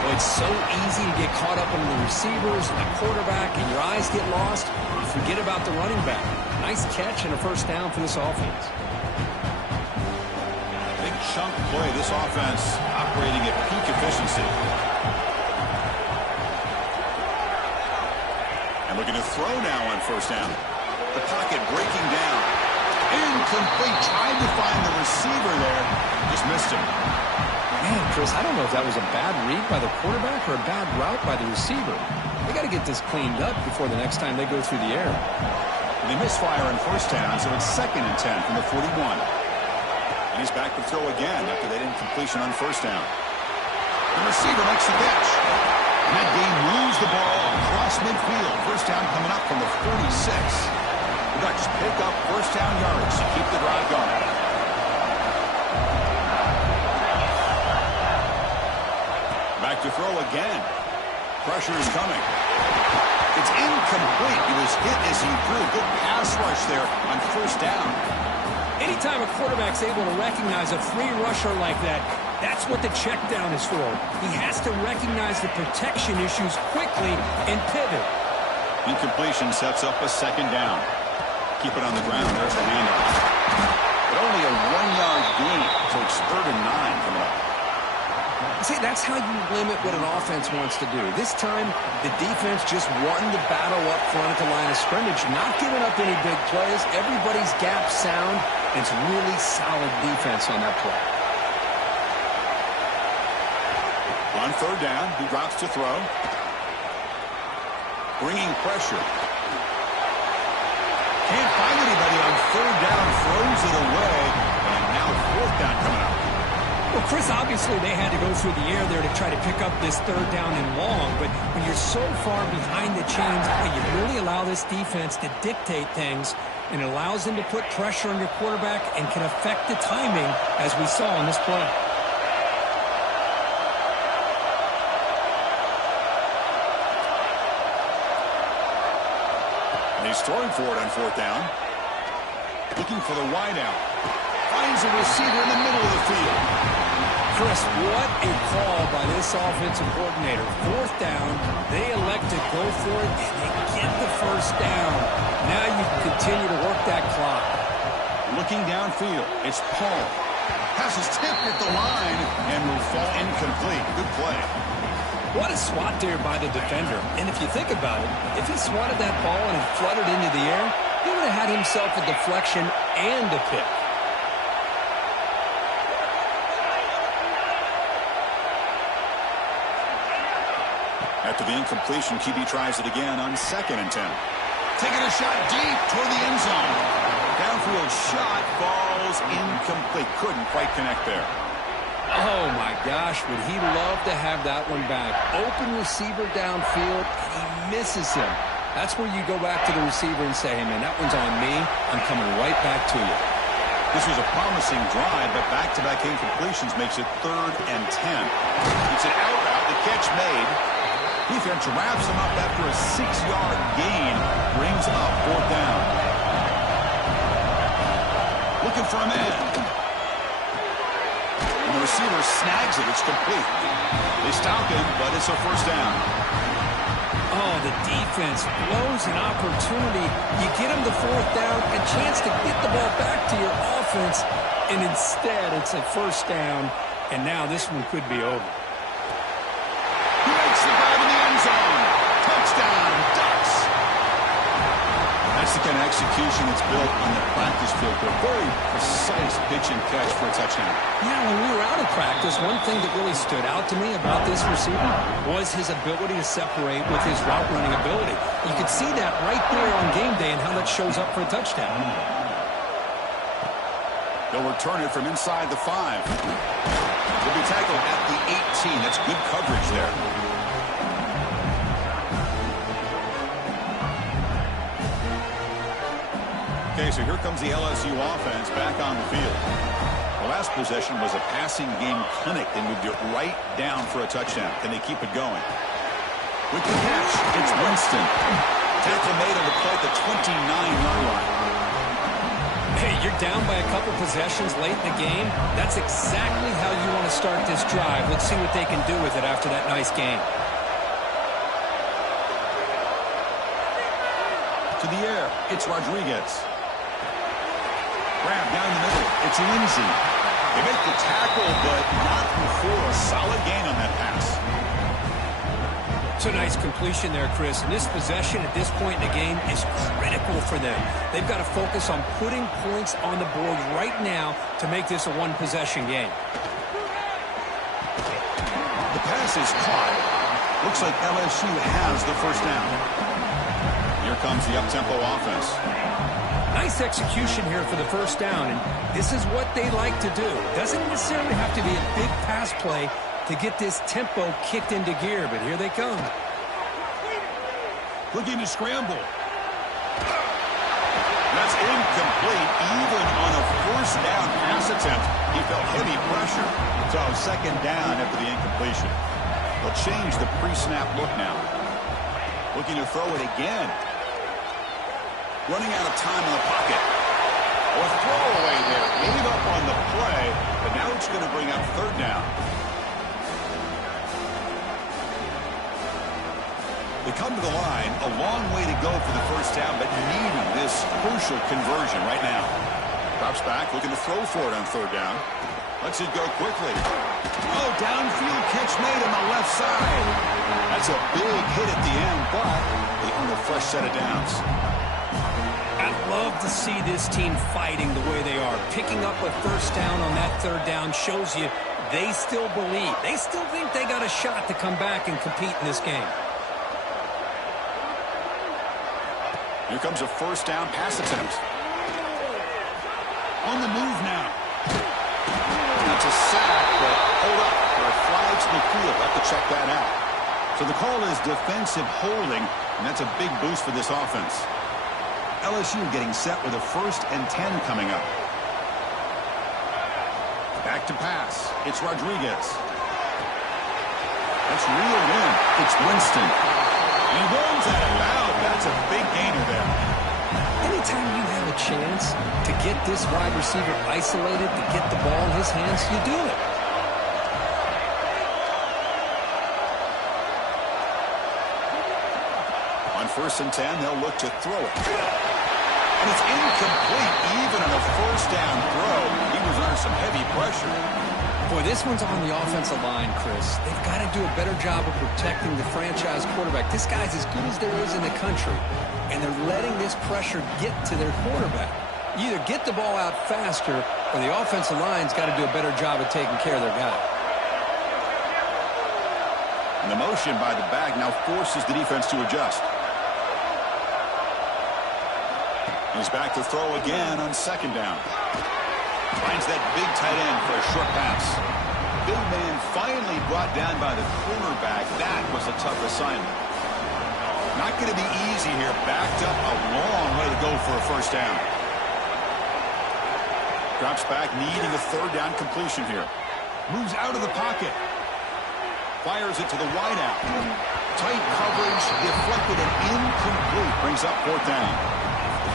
Well, it's so easy to get caught up in the receivers and the quarterback, and your eyes get lost. You forget about the running back. Nice catch and a first down for this offense. Big chunk play. This offense operating at peak efficiency. And looking to throw now on first down. The pocket breaking down. Incomplete. Tried to find the receiver there. Just missed him. Man, Chris, I don't know if that was a bad read by the quarterback or a bad route by the receiver. They got to get this cleaned up before the next time they go through the air. And they misfire on first down, so it's 2nd and 10 from the 41. And he's back to throw again after that incompletion on first down. The receiver makes the catch. And that game moves the ball across midfield. First down coming up from the 46. The Ducks pick up first down yards to keep the drive going. Back to throw again. Pressure is coming. It's incomplete. He was hit as he threw. Good pass rush there on first down. Anytime a quarterback's able to recognize a free rusher like that, that's what the check down is for. He has to recognize the protection issues quickly and pivot. Incompletion sets up a second down. Keep it on the ground. There's the handoff. But only a 1-yard gain, so it's 3rd and 9 coming up. See, that's how you limit what an offense wants to do. This time, the defense just won the battle up front at the line of scrimmage, not giving up any big plays. Everybody's gap sound. It's really solid defense on that play. On third down, he drops to throw. Bringing pressure. Can't find anybody on third down, throws it away, and now 4th down coming up. Well, Chris, obviously they had to go through the air there to try to pick up this third down and long, but when you're so far behind the chains, you really allow this defense to dictate things, and it allows them to put pressure on your quarterback and can affect the timing, as we saw in this play. He's throwing for it on 4th down. Looking for the wideout. Finds a receiver in the middle of the field. Chris, what a call by this offensive coordinator. 4th down, they elect to go for it, and they get the first down. Now you can continue to work that clock. Looking downfield, it's Paul. Pass is tipped at the line and will fall incomplete. Good play. What a swat there by the defender. And if you think about it, if he swatted that ball and it fluttered into the air, he would have had himself a deflection and a pick. After the incompletion, QB tries it again on 2nd and 10. Taking a shot deep toward the end zone. Downfield shot falls incomplete. Couldn't quite connect there. Oh, my gosh, would he love to have that one back. Open receiver downfield, and he misses him. That's where you go back to the receiver and say, hey, man, that one's on me. I'm coming right back to you. This was a promising drive, but back-to-back incompletions makes it 3rd and 10. It's an out route. The catch made. Defense wraps him up after a 6-yard gain. Brings up 4th down. looking for a man. And the receiver snags it. It's complete. They stop him, but it's a first down. Oh, the defense blows an opportunity. You get them the fourth down, a chance to get the ball back to your offense, and instead it's a first down, and now this one could be over. He makes the grab in the end zone. Touchdown, Ducks. That's the kind of execution that's built on the practice field. A very precise pitch and catch for a touchdown. Yeah, when we were out of practice, one thing that really stood out to me about this receiver was his ability to separate with his route running ability. You could see that right there on game day and how that shows up for a touchdown. They'll return it from inside the 5. He'll be tackled at the 18. That's good coverage there. Okay, so here comes the LSU offense back on the field. The last possession was a passing game clinic. They moved it right down for a touchdown. Can they keep it going? With the catch, it's Winston. Tackle made on the play at the 29-yard line. Hey, you're down by a couple possessions late in the game. That's exactly how you want to start this drive. Let's see what they can do with it after that nice game. To the air, it's Rodriguez. Grab down the middle. It's Lindsey. They make the tackle, but not before a solid gain on that pass. It's a nice completion there, Chris. And this possession at this point in the game is critical for them. They've got to focus on putting points on the board right now to make this a one-possession game. The pass is caught. Looks like LSU has the first down. Here comes the up-tempo offense. Nice execution here for the first down, and this is what they like to do. Doesn't necessarily have to be a big pass play to get this tempo kicked into gear, but here they come. Looking to scramble. That's incomplete, even on a first down pass attempt. He felt heavy pressure. So second down after the incompletion. They'll change the pre-snap look now. Looking to throw it again. Running out of time in the pocket. A throwaway there. Gave up on the play, but now it's going to bring up third down. They come to the line, a long way to go for the first down, but needing this crucial conversion right now. Drops back, looking to throw for it on third down. Lets it go quickly. Oh, downfield catch made on the left side. That's a big hit at the end, but they earn a fresh set of downs. I'd love to see this team fighting the way they are. Picking up a first down on that third down shows you they still believe. They still think they got a shot to come back and compete in this game. Here comes a first down pass attempt. On the move now. That's a sack, but hold up. There are flags in the field. Have to check that out. So the call is defensive holding, and that's a big boost for this offense. LSU getting set with a 1st and 10 coming up. Back to pass. It's Rodriguez. That's reeled in. It's Winston. And he runs out of bounds. That's a big gainer there. Anytime you have a chance to get this wide receiver isolated, to get the ball in his hands, you do it. On 1st and 10, they'll look to throw it. And it's incomplete, even on a first down throw. He was under some heavy pressure. Boy, this one's on the offensive line, Chris. They've got to do a better job of protecting the franchise quarterback. This guy's as good as there is in the country, and they're letting this pressure get to their quarterback. You either get the ball out faster, or the offensive line's got to do a better job of taking care of their guy. And the motion by the back now forces the defense to adjust. He's back to throw again on 2nd down. Finds that big tight end for a short pass. Big man finally brought down by the cornerback. That was a tough assignment. Not going to be easy here. Backed up a long way to go for a first down. Drops back, needing a 3rd down completion here. Moves out of the pocket. Fires it to the wideout. Tight coverage, deflected and incomplete. Brings up 4th down.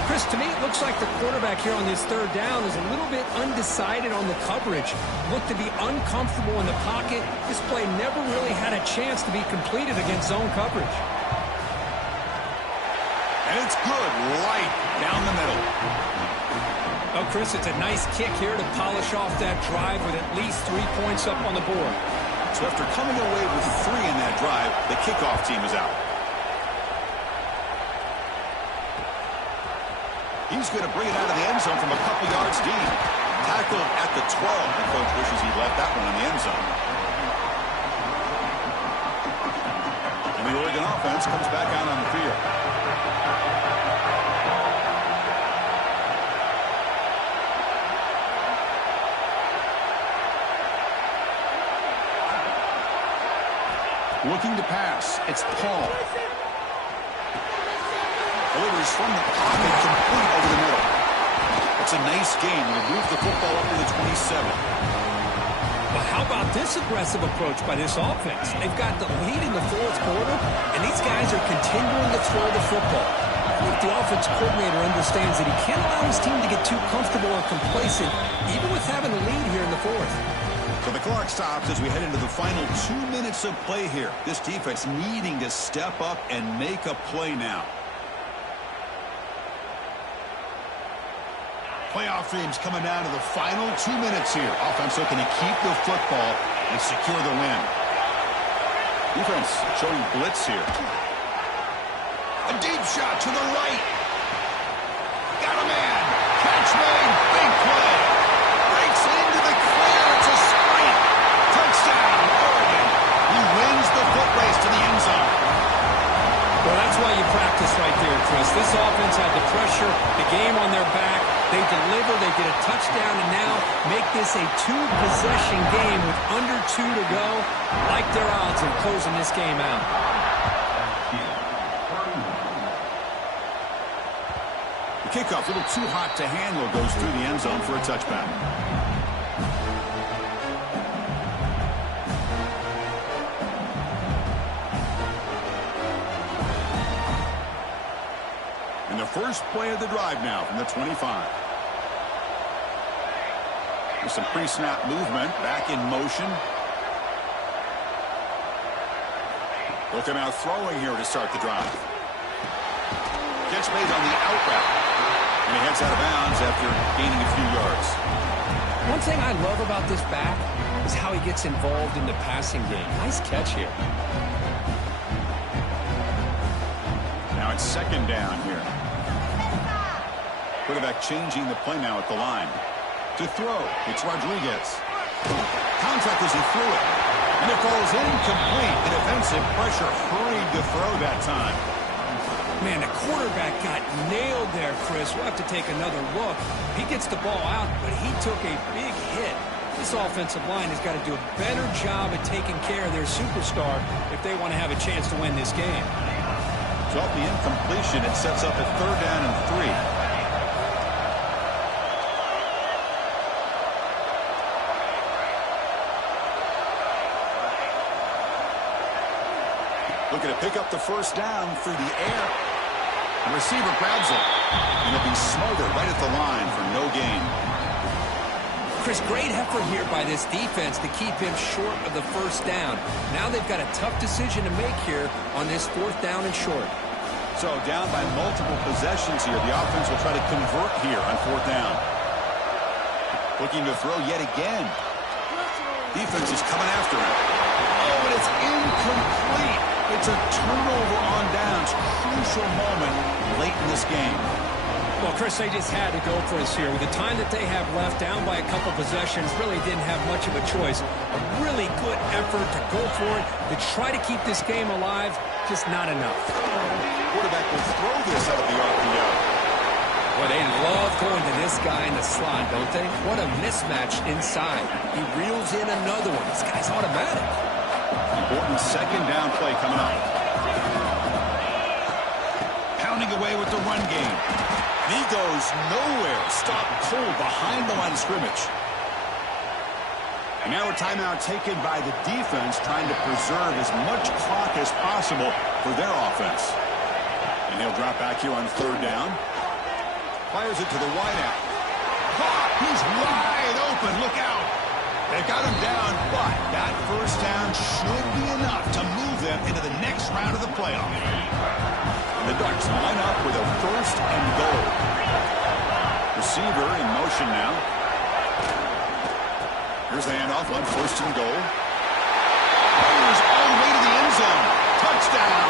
Chris, to me, it looks like the quarterback here on this third down is a little bit undecided on the coverage. Looked to be uncomfortable in the pocket. This play never really had a chance to be completed against zone coverage. And it's good right down the middle. Oh, Chris, it's a nice kick here to polish off that drive with at least 3 points up on the board. So after coming away with 3 in that drive, the kickoff team is out. He's going to bring it out of the end zone from a couple yards deep. Tackled at the 12. The coach wishes he left that one in the end zone. And the Oregon offense comes back out on the field. Looking to pass. It's Paul. Delivers from the pocket, complete over the middle. It's a nice game. We'll move the football up to the 27. Well, how about this aggressive approach by this offense? They've got the lead in the fourth quarter, and these guys are continuing to throw the football. I think the offense coordinator understands that he can't allow his team to get too comfortable or complacent, even with having a lead here in the fourth. So the clock stops as we head into the final 2 minutes of play here. This defense needing to step up and make a play now. Playoff dreams coming down to the final 2 minutes here. Offense looking to keep the football and secure the win. Defense showing blitz here. A deep shot to the right. Got a man. Catch made. Big play. Breaks into the clear. It's a sprint. Touchdown, Oregon. He wins the foot race to the end zone. Well, that's why you practice right there, Chris. This offense had the pressure, the game on their back. They deliver, they get a touchdown, and now make this a 2-possession game with under 2 to go. Like their odds of closing this game out. The kickoff, a little too hot to handle, goes through the end zone for a touchback. And the first play of the drive now from the 25. With some pre-snap movement, back in motion. Looking out throwing here to start the drive. Catch made on the out route. And he heads out of bounds after gaining a few yards. One thing I love about this back is how he gets involved in the passing game. Nice catch here. Now it's second down here. Quarterback changing the play now at the line. To throw, it's Rodriguez. Contact as he threw it. And it falls incomplete. The defensive pressure hurried to throw that time. Man, the quarterback got nailed there, Chris. We'll have to take another look. He gets the ball out, but he took a big hit. This offensive line has got to do a better job at taking care of their superstar if they want to have a chance to win this game. So off the incompletion, it sets up a 3rd down and 3. Looking to pick up the first down through the air. The receiver grabs it. And it'll be smothered right at the line for no gain. Chris, great effort here by this defense to keep him short of the first down. Now they've got a tough decision to make here on this 4th down and short. So down by multiple possessions here. The offense will try to convert here on 4th down. Looking to throw yet again. Defense is coming after him. Oh, but it's incomplete. It's a turnover on downs. Crucial moment late in this game. Well, Chris, they just had to go for us here. With the time that they have left, down by a couple possessions, really didn't have much of a choice. A really good effort to go for it, to try to keep this game alive, just not enough. Quarterback will throw this out of the RPO. Well, they love going to this guy in the slot, don't they? What a mismatch inside. He reels in another one. This guy's automatic. Important 2nd down play coming up. Pounding away with the run game. He goes nowhere. Stop cold behind the line of scrimmage. And now a timeout taken by the defense, trying to preserve as much clock as possible for their offense. And he'll drop back here on 3rd down. Fires it to the wideout. Caught! He's wide open. Look out. They got him down, but that first down should be enough to move them into the next round of the playoff. The Ducks line up with a first and goal. Receiver in motion now. Here's the handoff on first and goal. Fires all the way to the end zone. Touchdown.